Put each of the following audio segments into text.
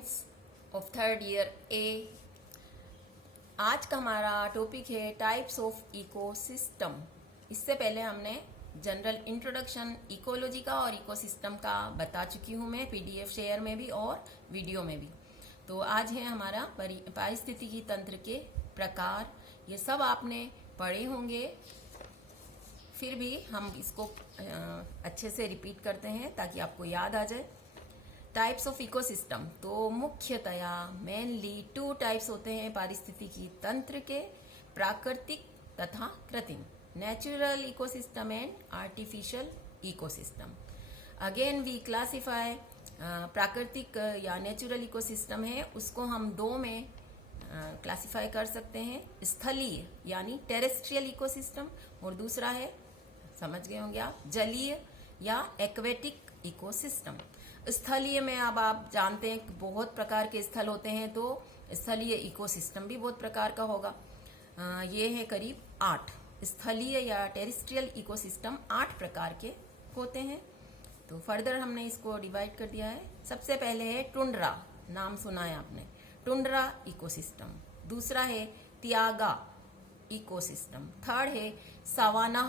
Students of third year ए। आज का हमारा टॉपिक है टाइप्स ऑफ इकोसिस्टम। इससे पहले हमने जनरल इंट्रोडक्शन इकोलॉजी का और इकोसिस्टम का बता चुकी हूँ मैं, पीडीएफ शेयर में भी और वीडियो में भी। तो आज है हमारा पारिस्थितिकी तंत्र के प्रकार। ये सब आपने पढ़े होंगे, फिर भी हम इसको अच्छे से रिपीट करते हैं ताकि आपको याद आ जाए। टाइप्स ऑफ इकोसिस्टम, तो मुख्यतया मेनली 2 टाइप्स होते हैं पारिस्थितिकी तंत्र के, प्राकृतिक तथा कृत्रिम, natural ecosystem and artificial ecosystem. Again we classify प्राकृतिक या नेचुरल इकोसिस्टम है उसको हम 2 में क्लासिफाई कर सकते हैं, स्थलीय यानी टेरेस्ट्रियल इकोसिस्टम, और दूसरा है, समझ गए होंगे आप, जलीय या एक्वेटिक इकोसिस्टम। स्थलीय में अब आप जानते हैं कि बहुत प्रकार के स्थल होते हैं, तो स्थलीय इकोसिस्टम भी बहुत प्रकार का होगा। ये है करीब 8 स्थलीय या टेरेस्ट्रियल इकोसिस्टम 8 प्रकार के होते हैं। तो फर्दर हमने इसको डिवाइड कर दिया है। सबसे पहले है टुंड्रा, नाम सुना है आपने, टुंड्रा इकोसिस्टम। दूसरा है त्यागा इकोसिस्टम। थर्ड है savanna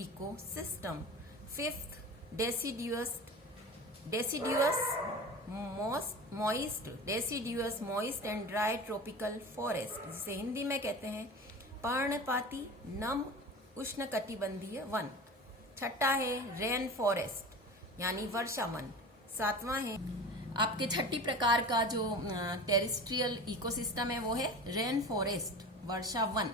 ecosystem. Fifth deciduous moist and dry tropical forest, जिसे हिंदी में कहते हैं पर्णपाती नम उष्णकटिबंधीय वन। छठा है रेन फॉरेस्ट यानी वर्षा वन। 7वां है आपके छठी प्रकार का जो टेरेस्ट्रियल इकोसिस्टम है वो है रेन फॉरेस्ट, वर्षा वन।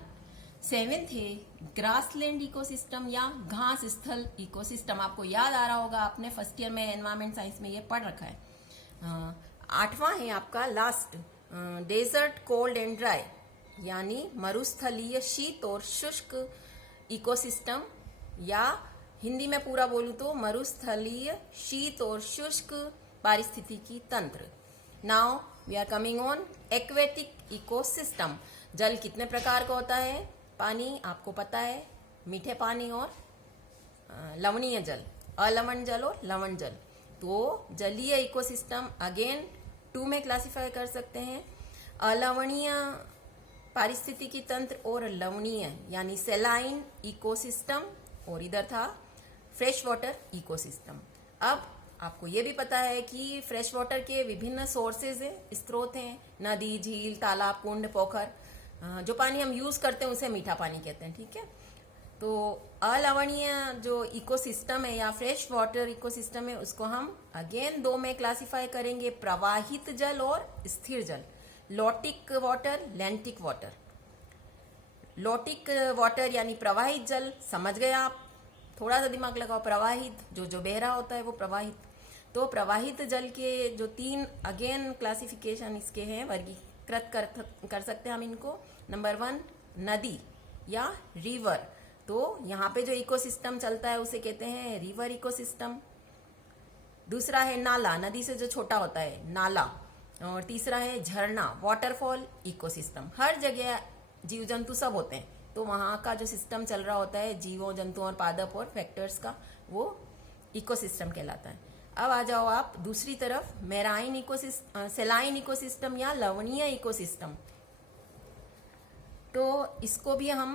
7th है ग्रासलैंड इकोसिस्टम या घास स्थल इकोसिस्टम। आपको याद आ रहा होगा, आपने फर्स्ट ईयर में एनवायरमेंट साइंस में ये पढ़ रखा है। 8वां है आपका last desert cold and dry यानी मरुस्थलीय शीत और शुष्क इकोसिस्टम, या हिंदी में पूरा बोलूं तो मरुस्थलीय शीत और शुष्क पारिस्थितिकी तंत्र। Now we are coming on aquatic ecosystem. जल कितने प्रकार का होता है? पानी आपको पता है, मीठे पानी और लवणीय जल, अलवण जल और लवण जल। तो जलीय इकोसिस्टम अगेन 2 में क्लासिफाई कर सकते हैं, अलवणीय पारिस्थितिकी तंत्र और लवणीय यानी सेलाइन इकोसिस्टम, और इधर था फ्रेश वाटर इकोसिस्टम। अब आपको ये भी पता है कि फ्रेश वाटर के विभिन्न सोर्सेज है, स्रोत हैं, नदी, झील, तालाब, कुंड, पोखर। जो पानी हम यूज करते हैं उसे मीठा पानी कहते हैं, ठीक है। तो अलवणीय जो इकोसिस्टम है या फ्रेश वाटर इकोसिस्टम है उसको हम अगेन 2 में क्लासिफाई करेंगे, प्रवाहित जल और स्थिर जल, lotic water, lentic water. Lotic water यानी प्रवाहित जल, समझ गए आप, थोड़ा सा दिमाग लगाओ। प्रवाहित जो बह रहा होता है वो प्रवाहित। तो प्रवाहित जल के जो 3 अगेन क्लासिफिकेशन इसके हैं, वर्गीकृत कर सकते हैं हम इनको। नंबर 1 नदी या रिवर, तो यहाँ पे जो इकोसिस्टम चलता है उसे कहते हैं रिवर इकोसिस्टम। दूसरा है नाला, नदी से जो छोटा होता है नाला। और तीसरा है झरना, वाटरफॉल इकोसिस्टम। हर जगह जीव जंतु सब होते हैं, तो वहां का जो सिस्टम चल रहा होता है जीवों, जंतुओं और पादप और फैक्टर्स का, वो इकोसिस्टम कहलाता है। अब आ जाओ आप दूसरी तरफ, मेराइन इकोसिस्टम, सेलाइन इकोसिस्टम या लवणीय इकोसिस्टम। तो इसको भी हम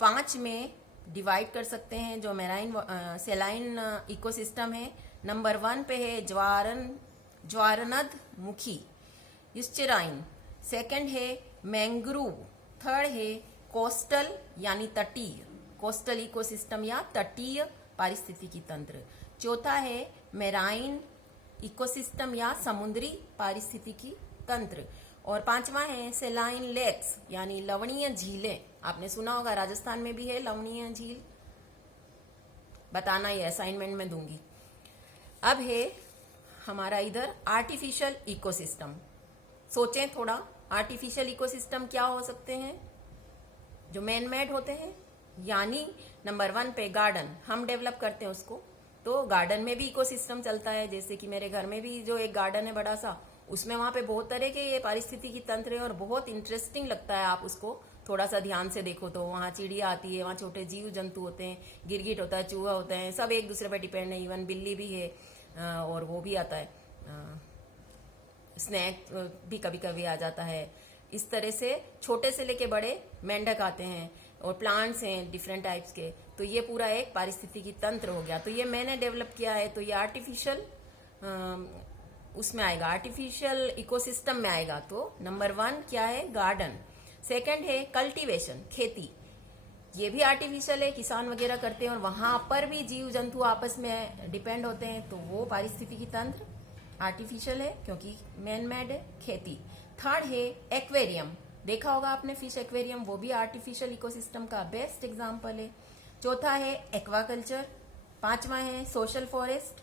5 में डिवाइड कर सकते हैं। जो मेराइन सेलाइन इकोसिस्टम है, नंबर 1 पे है ज्वारनद मुखी यूस्टेराइन। 2nd है मैंग्रोव। 3rd है कोस्टल यानी तटीय, कोस्टल इकोसिस्टम या तटीय पारिस्थितिकी तंत्र। 4था है मेराइन इकोसिस्टम या समुद्री पारिस्थितिकी तंत्र। और 5वां है सेलाइन लेक्स यानी लवणीय झीलें। आपने सुना होगा, राजस्थान में भी है लवणीय झील, बताना ये असाइनमेंट में दूंगी। अब है हमारा इधर आर्टिफिशियल इकोसिस्टम। सोचें थोड़ा, आर्टिफिशियल इकोसिस्टम क्या हो सकते हैं? जो मैन मेड होते हैं, यानी नंबर 1 पे गार्डन, हम डेवलप करते हैं उसको, तो गार्डन में भी इकोसिस्टम चलता है। जैसे कि मेरे घर में भी जो एक गार्डन है बड़ा सा, उसमें वहां पे बहुत तरह के ये पारिस्थितिकी तंत्र है और बहुत इंटरेस्टिंग लगता है। आप उसको थोड़ा सा ध्यान से देखो तो वहाँ चिड़िया आती है, वहाँ छोटे जीव जंतु होते हैं, गिरगिट होता है, चूहा होता है, सब एक दूसरे पर डिपेंड है। इवन बिल्ली भी है और वो भी आता है स्नैक भी कभी कभी आ जाता है। इस तरह से छोटे से लेके बड़े मेंढक आते हैं और प्लांट्स हैं डिफरेंट टाइप्स के। तो ये पूरा एक पारिस्थितिकी तंत्र हो गया। तो ये मैंने डेवलप किया है, तो ये आर्टिफिशियल उसमें आएगा, आर्टिफिशियल इकोसिस्टम में आएगा। तो नंबर 1 क्या है? गार्डन। सेकंड है कल्टीवेशन, खेती। ये भी आर्टिफिशियल है, किसान वगैरह करते हैं और वहां पर भी जीव जंतु आपस में डिपेंड होते हैं, तो वो पारिस्थितिकी तंत्र आर्टिफिशियल है क्योंकि मैन मेड है। खेती। थर्ड है एक्वेरियम, देखा होगा आपने फिश एक्वेरियम, वो भी आर्टिफिशियल इकोसिस्टम का बेस्ट एग्जांपल है। चौथा है एक्वाकल्चर। पांचवा है सोशल फॉरेस्ट।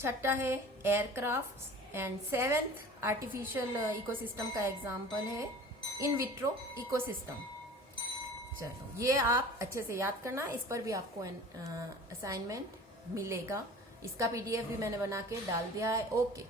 छठा है aircraft and seventh artificial ecosystem का एग्जांपल है इन विट्रो इकोसिस्टम। चलो ये आप अच्छे से याद करना, इस पर भी आपको असाइनमेंट मिलेगा। इसका पीडीएफ भी मैंने बना के डाल दिया है। ओके।